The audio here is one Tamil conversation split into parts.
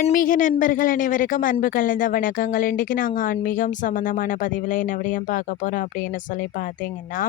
ஆன்மீக நண்பர்கள் அனைவருக்கும் அன்பு கலந்த வணக்கங்கள். இன்றைக்கு நாங்கள் ஆன்மீகம் சம்மந்தமான பதிவில் என்ன விடயம் பார்க்க போகிறோம் அப்படின்னு சொல்லி பார்த்தீங்கன்னா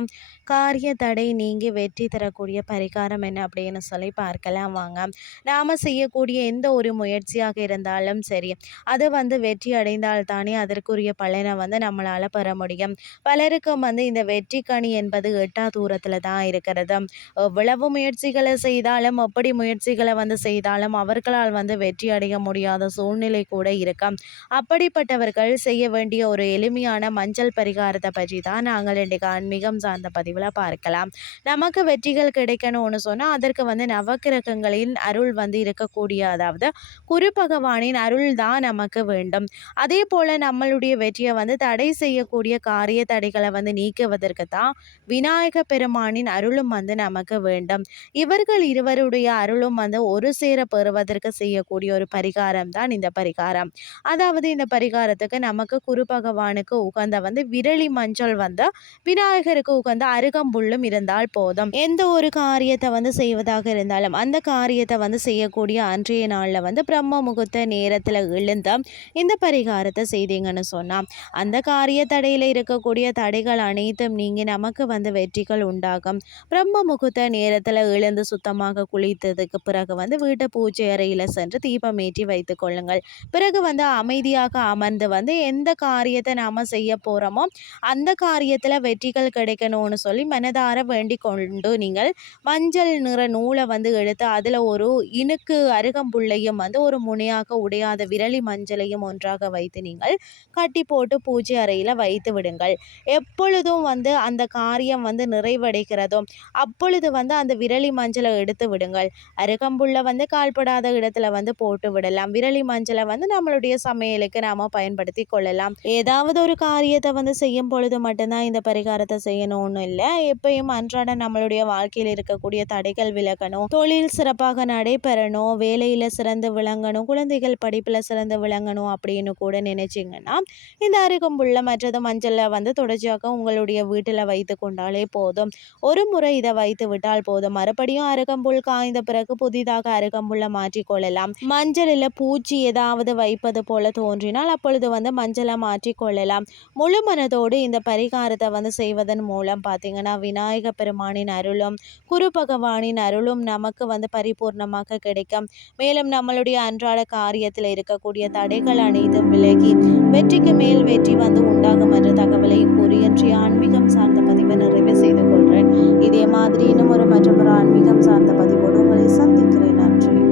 காரிய தடை நீங்கி வெற்றி தரக்கூடிய பரிகாரம் என்ன அப்படின்னு சொல்லி பார்க்கலாம் வாங்க. நாம் செய்யக்கூடிய எந்த ஒரு முயற்சியாக இருந்தாலும் சரி அது வந்து வெற்றி அடைந்தால் தானே அதற்குரிய பலனை வந்து நம்மளால் பெற முடியும். பலருக்கும் வந்து இந்த வெற்றி கணி என்பது எட்டா தூரத்தில் தான் இருக்கிறது. எவ்வளவு முயற்சிகளை செய்தாலும் எப்படி முயற்சிகளை வந்து செய்தாலும் அவர்களால் வந்து வெற்றி அடைய முடியும். முடியாத சூழ்நிலை கூட இருக்காம். அப்படிப்பட்டவர்கள் செய்ய வேண்டிய ஒரு எளிமையான மஞ்சள் பரிகாரத்தை பற்றி தான் நாங்கள் இன்றைக்கு ஆன்மீகம் சார்ந்த பதிவில் பார்க்கலாம். நமக்கு வெற்றிகள் கிடைக்கணும்னு சொன்னால் அதற்கு வந்து நவக்கிரகங்களின் அருள் வந்து இருக்கக்கூடிய அதாவது குரு பகவானின் அருள் தான் நமக்கு வேண்டும். அதே போல் நம்மளுடைய வெற்றியை வந்து தடை செய்யக்கூடிய காரிய தடைகளை வந்து நீக்குவதற்கு தான் விநாயக பெருமானின் அருளும் வந்து நமக்கு வேண்டும். இவர்கள் இருவருடைய அருளும் வந்து ஒரு சேர பெறுவதற்கு செய்யக்கூடிய ஒரு பரிகாரம் தான் இந்த பரிகாரம். அதாவது இந்த பரிகாரத்துக்கு நமக்கு குரு பகவானுக்கு உகந்த வந்து விரலி மஞ்சள் வந்து விநாயகருக்கு உகந்த அருகம்புல்லும் இருந்தால் போதும். எந்த ஒரு காரியத்தை வந்து செய்வதாக இருந்தாலும் அந்த காரியத்தை வந்து செய்யக்கூடிய அன்றைய நாளில் வந்து பிரம்ம முகூர்த்த நேரத்தில் எழுந்து இந்த பரிகாரத்தை செய்தீங்கன்னு சொன்னால் அந்த காரிய தடையில் இருக்கக்கூடிய தடைகள் அனைத்தும் நீங்கி நமக்கு வந்து வெற்றிகள் உண்டாகும். பிரம்ம முகூர்த்த நேரத்தில் எழுந்து சுத்தமாக குளித்ததுக்கு பிறகு வந்து வீட்டு பூஜை அறையில் சென்று தீபமேற்றி ஏற்றி வைத்து கொள்ளுங்கள். பிறகு வந்து அமைதியாக அமர்ந்து வந்து எந்த காரியத்தை நாம் செய்ய போகிறோமோ அந்த காரியத்தில் வெற்றிகள் கிடைக்கணும்னு சொல்லி மனதார வேண்டி கொண்டு நீங்கள் மஞ்சள் நிற நூலை வந்து எடுத்து அதில் ஒரு இனுக்கு அருகம்புள்ளையும் வந்து ஒரு முனையாக உடையாத விரலி மஞ்சளையும் ஒன்றாக வைத்து நீங்கள் கட்டி போட்டு பூஜை அறையில் வைத்து விடுங்கள். எப்பொழுதும் வந்து அந்த காரியம் வந்து நிறைவடைகிறதோ அப்பொழுது வந்து அந்த விரலி மஞ்சளை எடுத்து விடுங்கள். அருகம்புள்ள வந்து கால்படாத இடத்துல வந்து போட்டு விடலாம். விரலி மஞ்சளை வந்து நம்மளுடைய சமையலுக்கு நாம பயன்படுத்தி கொள்ளலாம். ஏதாவது ஒரு காரியத்தை வந்து செய்யும் பொழுது மட்டும்தான் இந்த பரிகாரத்தை செய்யணும்னு இல்லை. எப்பயும் அன்றாட நம்மளுடைய வாழ்க்கையில் இருக்கக்கூடிய தடைகள் விலகணும். தொழில் சிறப்பாக நடைபெறணும். வேலையில சிறந்து விளங்கணும். குழந்தைகள் படிப்புல சிறந்து விளங்கணும் அப்படின்னு கூட நினைச்சிங்கன்னா இந்த அருகம்புள்ள மற்றது மஞ்சளில் வந்து தொடர்ச்சியாக உங்களுடைய வீட்டில் வைத்து கொண்டாலே போதும். ஒரு முறை இதை வைத்து விட்டால் போதும். மறுபடியும் அருகம்புல் காய்ந்த பிறகு புதிதாக அருகம்புல்ல மாற்றிக்கொள்ளலாம் மஞ்சளில் பூச்சி ஏதாவது வைப்பது போல தோன்றினால் அப்பொழுது வந்து மஞ்சளை மாற்றிக்கொள்ளலாம் முழு மனதோடு இந்த பரிகாரத்தை வந்து செய்வதன் மூலம் பார்த்தீங்கன்னா விநாயக பெருமானின் அருளும் குரு பகவானின் அருளும் நமக்கு வந்து பரிபூர்ணமாக கிடைக்கும். மேலும் நம்மளுடைய அன்றாட காரியத்தில் இருக்கக்கூடிய தடைகள் அனைத்தும் விலகி வெற்றிக்கு மேல் வெற்றி வந்து உண்டாகும் என்ற தகவலை கூறி இன்றைய ஆன்மீகம் சார்ந்த பதிவை நிறைவு செய்து கொள்கிறேன். இதே மாதிரி இன்னும் ஒரு மற்றும் ஒரு ஆன்மீகம் சார்ந்த பதிவோடு உங்களை சந்திக்கிறேன். நன்றி.